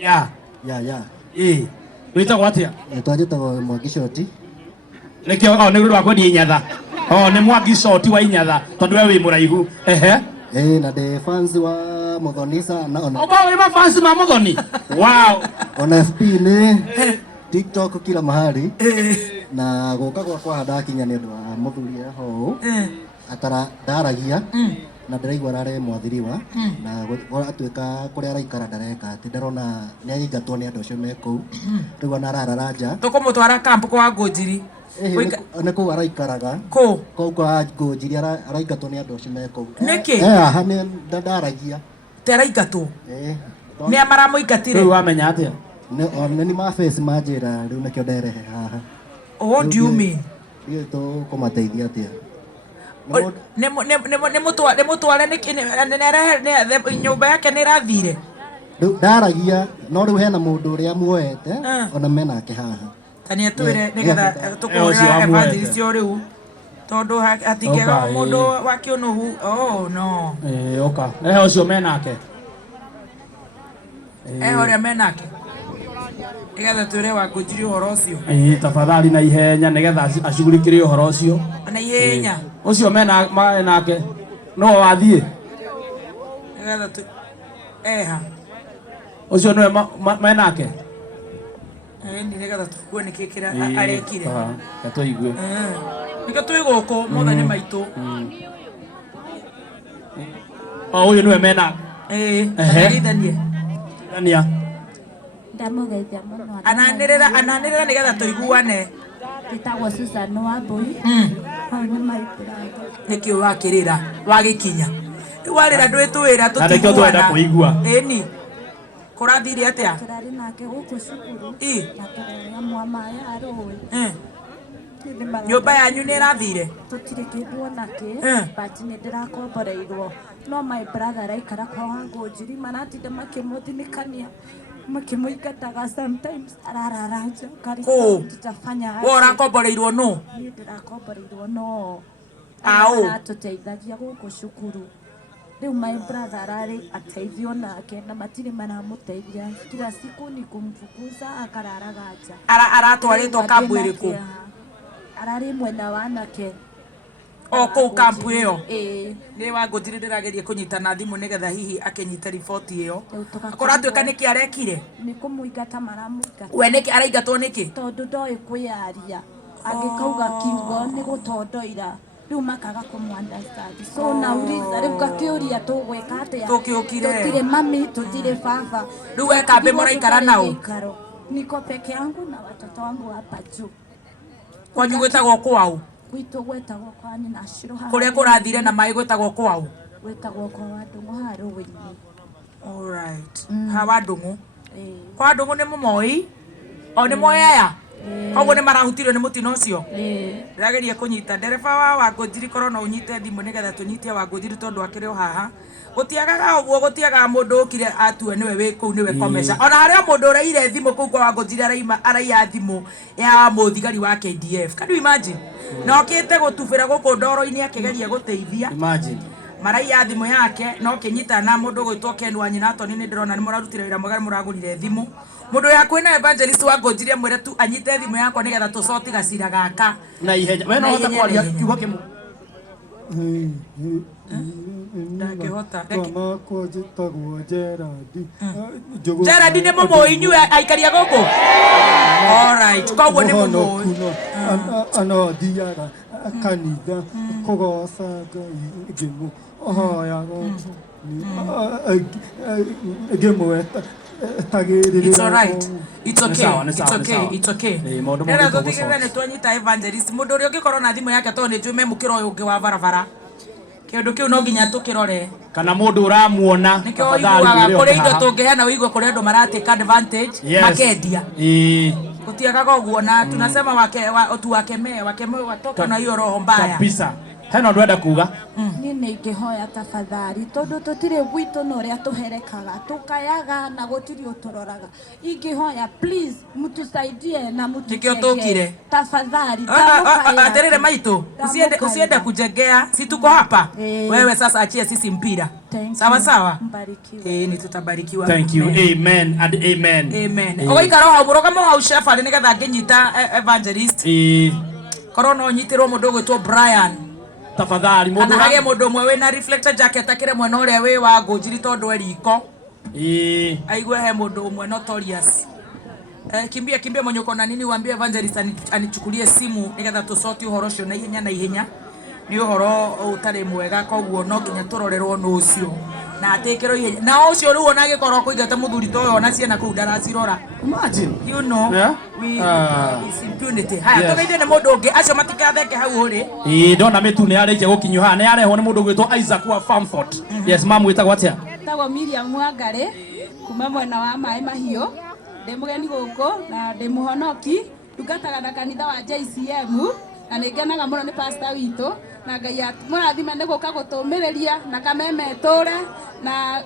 Ya. Wita gwatia. Twajita Mwangi Shoti. Lekio o nĩ rwa kwendia inyatha. Nĩ Mwangi Shoti wa inyatha tondũ we wĩ mũraihu. Na the fans wa Muthoni sana ona. Wĩ ma fans ma Muthoni. Wow. Ona FB ni TikTok kila mahali. Na gũka kwa hadakinya nĩ ũndũ wa mũthuri ho. Atara ndaragia. Na ndĩraigua arare mwathiriwa na atuĩka kũrĩa araikara ndareka atĩ ndarona nĩ aingatwo nĩ andũ acio me kũu rĩu ona arararaja tũkũmũtwara kampu kwa Ngũnjiri nĩ kũu araikaraga kũu kwa Ngũnjiri araingatwo nĩ andũ acio me kũu nĩkĩ aha nĩ ndaragia te araingatwo nĩ maramũingatire rĩu wamenya atĩa nĩ ma face manjĩra rĩu nĩkĩo nderehe haha what do you mean rĩu tũkũmateithia atĩa nĩ mũtware nyũmba yake nĩ ĩrathire ndaragia no rĩu hena mũndũ ũrĩa muoete ona menake haha tani atwĩre nĩgetha tũkũhũrĩra evangelist rĩu tondũ hatingĩaga mũndũ wa kĩũnũhu no oka ehe ũcio menake ũrĩa menake nĩgetha twĩre wa Ngũnjiri ũhoro ũcio tafadhali na ihenya nĩgetha acugurikĩre ũhoro ũcio na ihenya ũcio menake no wathiĩ nĩgetha eha ũcio nĩwe menake nĩgetha tũkue nĩkĩ kĩrĩa arekire tũigue nĩkĩo twĩ gũkũ mũthenya maitũ ũyũ nĩwe menake ĩithanie ndamugeithia mũno ananĩrĩra nĩgetha tũiguane ndĩtagwo Susan Wambui hau nĩ maitũra nĩkĩo wakĩrĩra wagĩkinya rĩu warĩra ndwĩtwĩra tũtiguana ĩni kũrathire atĩa tũrarĩ nake gũkũ cukuru na tũrarĩa mwamaya arũĩ nyũmba yanyu nĩ ĩrathire tũtirĩ kĩndũ ona kĩ but nĩ ndĩrakomboreirwo no my brother araikara kwa Ngũnjiri maratinda makĩmũthinĩkania makĩmũingataga sometimes arararaja tutafanya wewe ũrakomboreirwo no niĩ ndĩrakomboreirwo no tũteithagia gũkũ cukuru rĩu my brother ararĩ ateithio nake na matirĩ maramũteithia kila siku ni kumfukuza akararaga nja aratwarĩtwo kambu ĩrĩkũ ararĩ mwena wa Nake kũu kampu ĩyo nĩ wa Ngũnjiri ndĩrageria kũnyitana thimũ nĩgetha hihi akĩnyita riboti ĩyo kũratuĩka nĩkĩ arekire nĩ kũmũingata maramũingata we nĩkĩ araingatwo nĩkĩ tondũ ndoĩ kwĩyaria angĩkauga kiugo nĩ gũtondoira rĩu makaga kũmũunderstand so nauliza rĩu gakĩũria tũgwĩka atĩa tũtirĩ mami tũtirĩ baba rĩu we kambĩ mũraikara nao niko peke yangu na watoto wangu hapa juu kwanyu gwĩtagwo kwao gwitũ gwetagwo kwa nyina Shiro kũrĩa kũrathire na maĩ gwĩtagwo kwao gwetagwo kwa Wandũng'ũ ha rũĩ-inĩ alright ha Wandũng'ũ kwa Wandũng'ũ nĩ mũmoi nĩ moyaya koguo nĩ marahutirio nĩ mũtino ũcio ndĩrageria kũnyita ndereba wa Ngũnjiri korwo no ũnyite thimũ nĩgetha tũnyite wa Ngũnjiri tondũ akĩrĩ o haha gũtiagaga ũguo gũtiagaga mũndũ ũkire atue nĩwe wĩ kũu nĩwe komesha ona harĩa mũndũ ũraire thimũ kũu kwa Ngũnjiri araiya thimũ ya mũthigari wa KDF can you imagine no kĩte gũtubĩra gũkũ ndoro-inĩ akĩgeria gũteithia maraiya thimũ yake no kĩnyita na mũndũ gwĩtwo Ken wa nyina Toni nĩ ndĩrona nĩ mũrarutire wĩra mwega nĩ mũragũrire thimũ mũndũ ya kwĩna evangelist wa Ngũnjiri mwĩre tu anyite thimũ yakwa nĩgetha tũcoti gacira gaka na ihenya we no hota kwaria kiugo kĩmwe ndangĩhota makwa njĩtagwo Gerard nĩ mũmũĩ inyuĩ aikaria gũkũ alright koguo nĩ mũmũĩ ana thiaga kanitha kũgoca Ngai ngĩmũhoyaga ngĩmweta It's alright. It's okay. Nena tũtigĩrĩre nĩ twanyita evangelist mũndũ ũrĩa ũngĩkorwo na thimũ yake tondũ nĩ njũĩ memũkĩra ũyũ ũngĩ wa barabara kĩndũ kĩu no nginya tũkĩrore kana mũndũ ũramuona nĩkĩo ũiguaga kũrĩ indo tũngĩheana ũigua kũrĩ andũ maratake advantage makendia gũtiagaga ũguo na tunasema wakemee watoke na hiyo roho mbaya kabisa hena ndwenda kuga ni ningihoya tafadhali tondu tutire gwitu no ria tuherekaga tukayaga na gutiri uturoraga ingihoya please mtusaidie na mtusaidie tafadhali aterere maitu usiende kujengea si tuko hapa wewe sasa achie sisi mpira sawa sawa ni tutabarikiwa thank you amen and amen amen oikara ho buroga mo au chef ali nigetha nginyita evangelist korona onyitirwo mundu gwitwo Brian tafadhali mundu hage mundu mwe wina reflector jacket akire mwena uria wi wa ngujiri tondu eriko aigwe he mundu umwe notorious kimbia monyoko na nini waambie evangelist anichukulie simu nigetha tusoti uhoro ucio na ihenya ni uhoro utari mwega koguo no nginya turorerwo no ucio na atekero ihenya na ucio riu ona gikorwo kuigata muthuri toyo ona ciana ku ndaracirora imagine you know we is impunity haya tugeithie ni mundu ungi acio matikatheke hau uri ndona mitu ni arike gukinyu ha ni areho ni mundu gwitwo Isaac wa Farmfort yes mam witagwo atia tagwo Miriam Wangari kuma mwena wa Mai Mahiu ndi mugeni guku na ndi muhonoki ndungataga na kanitha wa JCM na ningenaga muno ni pastor witu na Ngai murathime ni guka gutumiriria na kameme tore na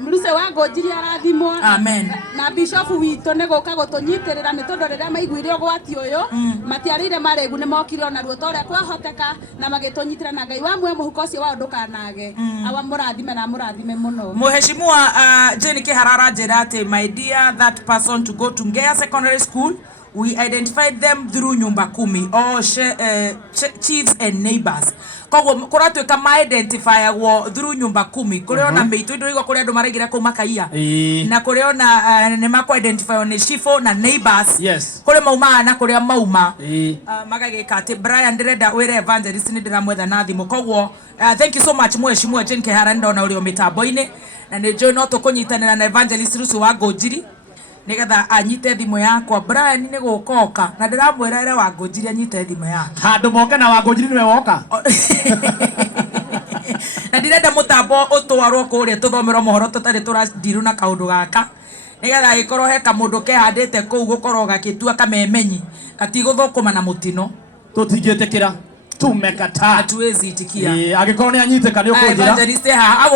mruse wa ngojiri arathimwo amen na bishop witu ni guka gutunyitirira ni tondu riria maiguire ugwati uyu matiarire maregu ni mokire ona ruo tore kwahoteka na magitunyitira na Ngai wa mwe muhuko ucio wa ndukanage awa murathime na murathime muno muheshimiwa Jane Kiharara njira ati my dear that person to go to Ngea Secondary School we identified them through nyumba kumi or chiefs and neighbors koguo kuratwika ma identify wo through nyumba kumi kuriona meitu indo igo kuri andu maragira ku makaia na kuriona ne mako identify ni chiefo na neighbors yes kuri mauma na kuri mauma magagika ati Brian ndirenda wire evangelist ni ndiramwetha na thimu koguo thank you so much mweshimwe Jane Kihara ndona uri o mitambo-ini na ni joy no tukunyitanira na evangelist Rusu wa Ngojiri nigetha anyite thimu yakwa Brian ni gukoka na ndiramwirere wa Ngojiri anyite thimu yake handu moka na wa Ngojiri niwe woka na ndirenda mutambo utwarwo kuria tuthomero mohoro tutari turadirũ na kaundu gaka nigetha gikorwo he kamundu kehandite kuu gukorwo gakitua kamemenyi gatigũthũkũma na mutino tutingitikira tumekataa tuwezi itikia agikorwo ni anyitĩka ni ukunjira evangelist ha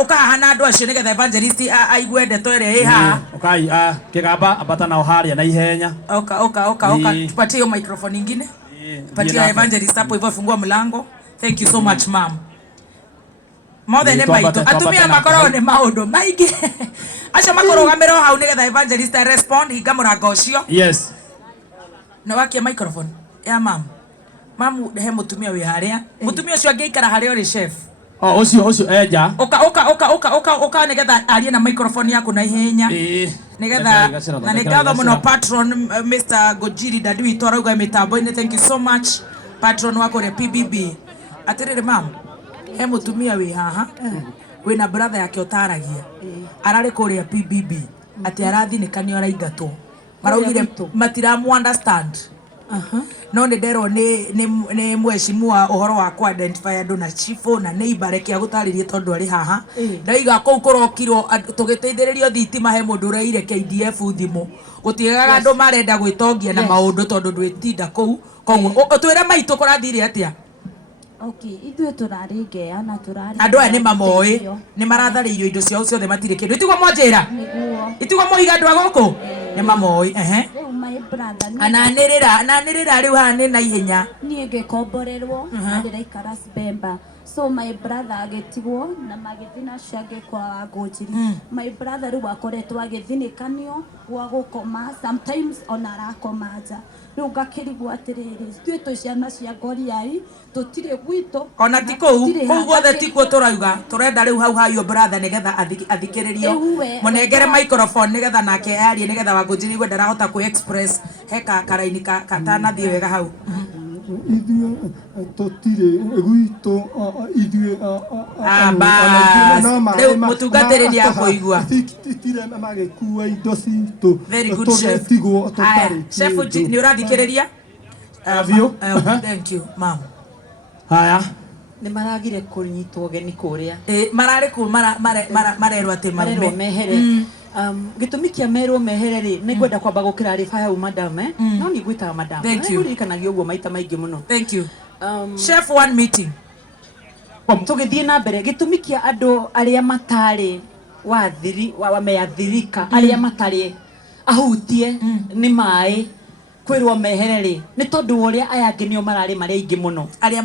ukaha na andu acio nigetha evangelist aigue ndeto ĩrĩa ĩ haha ukai kigamba ambata nao haria na ihenya oka tupatie hiyo microphone nyingine patia evangelist hapo hivyo fungua mlango thank you so much ma'am more than maito atumia makoro ni maundu maingi acio makurugamira hau nigetha evangelist respond hinga murango ucio yes na wakia microphone ya ma'am mamu he mutumia wi haria mutumia ucio angeikara haria uri chef ucio eja oka nigetha arie na microphone yaku na ihenya nigetha na nigatho muno patron Mr. Ngojiri dadu itorauga mitambo-ini thank you so much patron wako ri PBB atiriri mam he mutumia wi haha wina brother yake utaragia arari kuria PBB ati arathinikani araingatwo maraugire matiramu understand no ni ndero ni mweshimua uhoro wa ku identify andu na chifo na neighbor rekia gutaririe tondu ari haha ndaiga kou kurokirwo tugiteithiririo thitima he mundu reire KDF thimu gutigaga andu marenda gwitongia na maundu tondu ndwitinda kou koguo twire maitu kurathire atia okay ithuĩ turarĩ Ngea na turarĩ andu aya ni mamoi ni maratharirio indo ciao ciothe matire kindu itigwo monjira itigwo moiga andu agoku ni mamoi my brother ananirira riu hane na ihenya nie ngikomborerwo ndiraikara Sbemba so my brother agetigwo na magithina ciake kwa Ngojiri my brother riu akoretwo agithinikanio gwa gukoma sometimes ona arakoma nja riu ngakirigwo atiriri ithuĩ twĩ ciana cia ngoriai tutire gwitũ ona ti kou guothe tikuo turauga turenda riu hau hayo brother nigetha athikiririo munengere microphone nigetha nake arie nigetha wa Ngojiri gwe ndarahota ku express heka karaini katana thie wega hau ithuĩ tutire gwitũ ithuĩ riu mutungatĩrĩri akũigua tire magĩkua indo citũ very good chef chef ni ũrathikĩrĩria thank you ma'am haya ni maragire kunyitwo geni kuria mararĩ ku marerwo atĩ marume mehere gitumi kia merwo mehere ri nigwenda kwamba gukira rifa hau madam no ni gwitaga madam thank you rikanagia uguo maita maingi muno thank you chef one meeting tugithie na mbere gitumi kia andu aria matari wathiri wameathirika aria matari ahutie ni mai kwirwo mehereri ni tondu uria aya angi nio marari mari ingi muno aria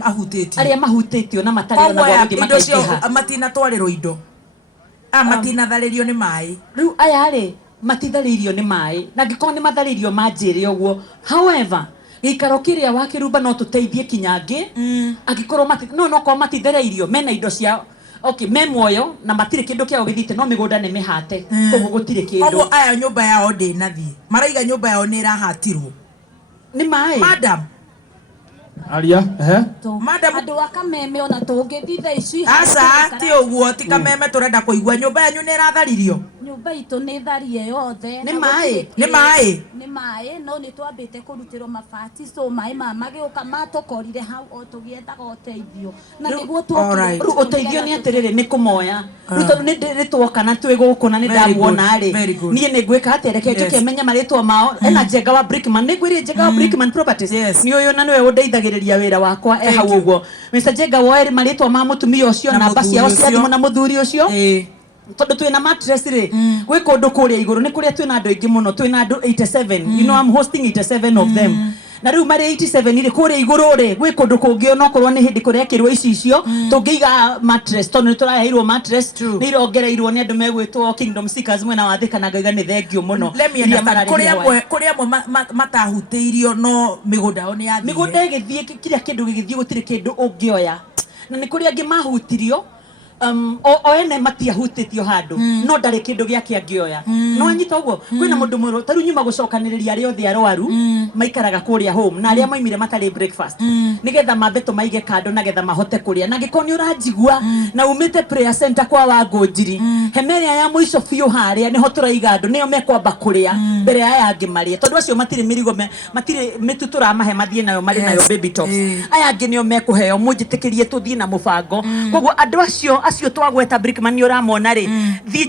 mahutitio na matari ona gwathi makaiha matina twarirwo indo matina tharirio ni mai riu aya ri matitharirio ni mai na ngikoni ni matharirio manjire uguo however gikaro kiria wa kirumba no tuteithie kinyangi agikorwo no kwa matitharirio mena indo cia okay me muoyo na matire kindu kia ugithite no migunda ni mihate koguo gutire kindu koguo aya nyumba yao ndinathie maraiga nyumba yao ni irahatirwo ni mai madam aria madam andu akameme ona tungithitha ici asa ti uguo ti kameme turenda kuigua nyumba yanyu ni iratharirio nyumba itu ni tharie yothe ni mai no ni twambite kurutirwo mabati so mai magiuka matukorire hau o tugiethaga uteithio na niguo ru uteithio ni atiriri ni kumoya ru tondu ni twoka na twi guku na ni ndamuona ri nie ni ngwika atereke njuke menye maritwa mao ena Njenga wa Brickman ni ngwire Njenga wa Brickman Properties ni uyu na niwe undeithagiriria wira wakwa hau uguo Mr Njenga woeri maritwa ma mutumia ucio na basi yao cia thimu na muthuri ucio tondu twina mattress ri gwi kundu kuria iguru ni kuria twina andu aingi muno twina andu 87 you know I'm hosting 87 of them na riu mari 87 ri kuria iguru ri gwi kundu kungi ona korwo ni hindi kuria kirwo icio tungiiga mattress tondu turaheirwo mattress ni irongereirwo ni andu megwitwo Kingdom Seekers mwena wa Thika na ngaiga ni thengio muno kuria matahutiirio no migunda o ni yathire migunda igithie kiria kindu gigithie gutire kindu ungioya na ni kuria angi mahutirio o ene matiahutitio handu no ndari kindu giake angioya no anyita uguo kwina mundu mwiro taru nyuma gucokaniriria ari othe arwaru maikaraga kuria home na aria maimire matari breakfast nigetha mambeto maige kando na getha mahote kuria na gikoni urajigua na umite prayer center kwa Wangũnjiri hemeria ya muico biu haria niho turaiga andu nio mekwamba kuria mbere aya angi marie tondu acio matire mirigo matire mitutura mahe mathie nayo mari nayo baby tops aya angi nio mekuheo munjitikirie tuthie na mubango koguo andu acio twagweta Brickman ni uramona ri thie